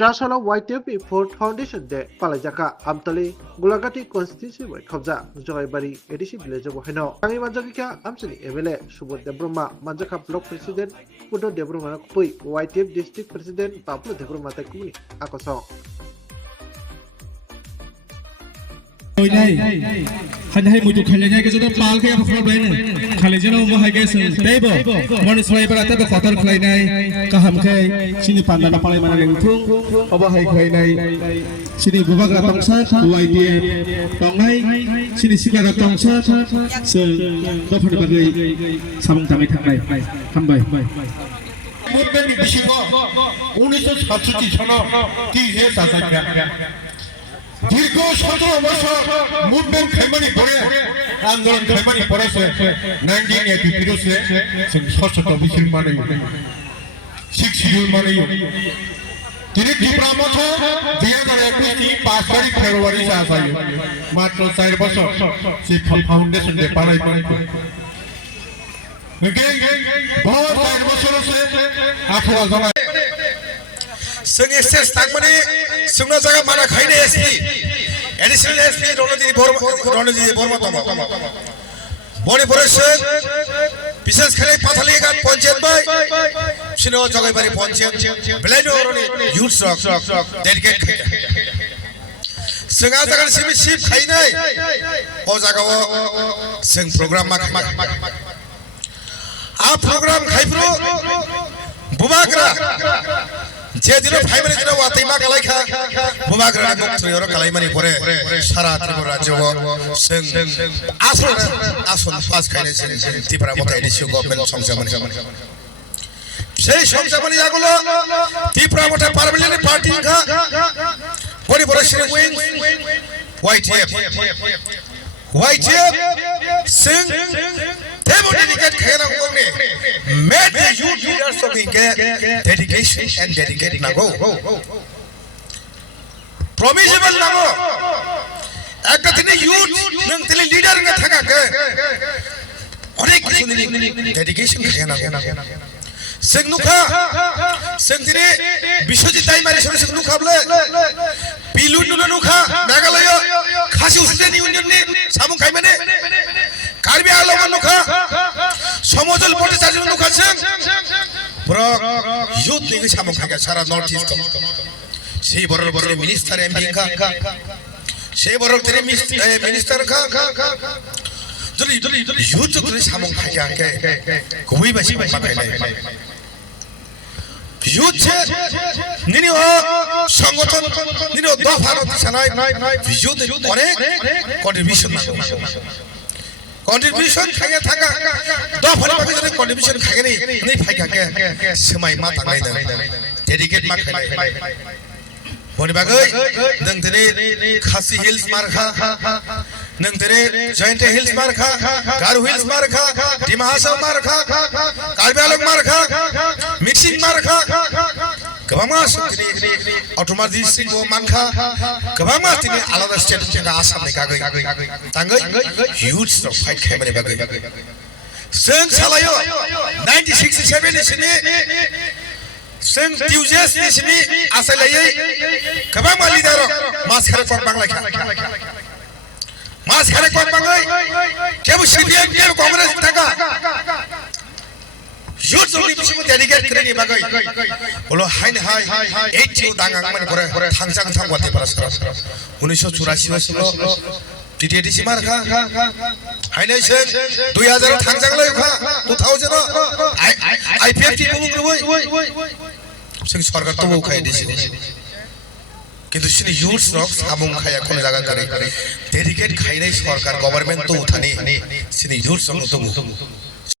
Trasala YTF Ford Foundation de Palajaka Amtali Gulagati Constituency by Kabza Joybari Edition Village of Hino Kami Manjaka Amsani MLA Subot Debroma Manjaka Block President Pudo Debroma Pui YTF District President Pablo Debroma Takuni Akoso Hai mutu khalenya ke jodo pal ke afro bain khalejano mo hai ke sen tebo manu swai barata ko kotor khlainai kaham khai sini pandana palai mana lengthung obo hai khlainai sini bubagra tongsa YTF tongnai sini sigara tongsa se dofar bagai samung tamai thangnai hambai movement বিশেষ 1967 সন কি হে সাসাকা দীর্ঘ 17 বছর movement family পড়ে আন্দোলন family পড়েছে 1983 से ষষ্ঠ বিশেষ মানে 6 শিডিউল মানে তিনি ত্রিপুরা মঠ 2021 5 তারিখ ফেব্রুয়ারি से आसाय মাত্র 4 বছর সে ফাউন্ডেশন দে পালাই করে बहुत सारे बच्चों से 18 जना संग एसएस ताकमने सुंगना जगह माना खाइने SP additional SP Ranjit Barma तमा बने परेशन विशेष खेले पाथालीघाट पंचायत बाय सिनो जगैबारी पंचायत ब्लेनो रनि युथ स्ट्रक डेडिकेट खाइना संगा जगह सिमी शिप खाइनाय ओ जगह जों प्रोग्राम मा आ प्रोग्राम खाइफ्रो बुबाग्रा जे दिन फाइमानि दिन वातैमा गलायखा बुबाग्रा गथ्रयर गलायमानि परे सारा त्रिपुरा राज्यव जों आसन पास खाइने जों त्रिपुरा मथा एडिसि गभर्नमेन्ट संजामानि সেই সংজামানি जागुलो त्रिपुरा मथा पार्लियामेन्ट पार्टी खा बडि बडि उइं YTF जों Table dedicate Kayana Gome made the youth leaders of the dedication and dedicate Nago. Promisable Nago. Akatini youth, Nantili leader in the Tagaka. Dedication Kayana. Signuka, Sentine, Bishoji Time Marishon Nukable, Pilunuka, Nagalaya, Kasus Union, Samu Kaimane. Karbi Alam নুখা সমজল পটে চাজন নুখা ছেন পুরো youth league সামং খাগা সারা north east সেই বড় বড় minister MP খা সেই বড় তেরে minister খা যদি ইউথ যদি সামং খাগা কে কবি বাসি বাকাইলাই ইউথ নিনি সংগঠন নিনি দফা সানাই ইউথ অনেক কন্ট্রিবিউশন Contribution खाया थाका दो फल बाकी जने contribution खाया नहीं फाइका के समय मा तांगाय दं डेडिकेट मा खाय बने बागै नों तेरे खासी हिल्स मारखा नों तेरे जॉइंट हिल्स मारखा गारू हिल्स मारखा डिमाहासाव मारखा कार्बी आलम मारखा मिक्सिंग मारखा गोबां सुखनि अटोमा डिस्ट्रिक्ट मानखा गोबां तिनि आलादा स्टेट जों आसामनि गागै तांगै युथ स्ट्रक फाइट खायमानि बागै जों सालायो 1967 निसिनि जों टिउजेस निसिनि आसायलायै गोबां लिडार मास खारेकट बांलायखा मास खारेकट बांगै केबो सिपिएम केबो कांग्रेस थाका youth जोंनि बिसिमो डेडिकेट करनि बागै बोलो हाइन हाय 80 दांगां माने परे थांजां थांगवाते पारा सारा 1984 सल टिटिएडिसि मारखा हाइनाय जों 2000 थांजां लयखा 2000 आईपीएफटी बुंग्रबै जों सरकार तो बखाय दिसि কিন্তু সিনি ইউথ রক সামুং খায়া কোন জায়গা করে ডেডিকেট খাইনাই সরকার গভর্নমেন্ট তো উঠানি সিনি ইউথ রক তো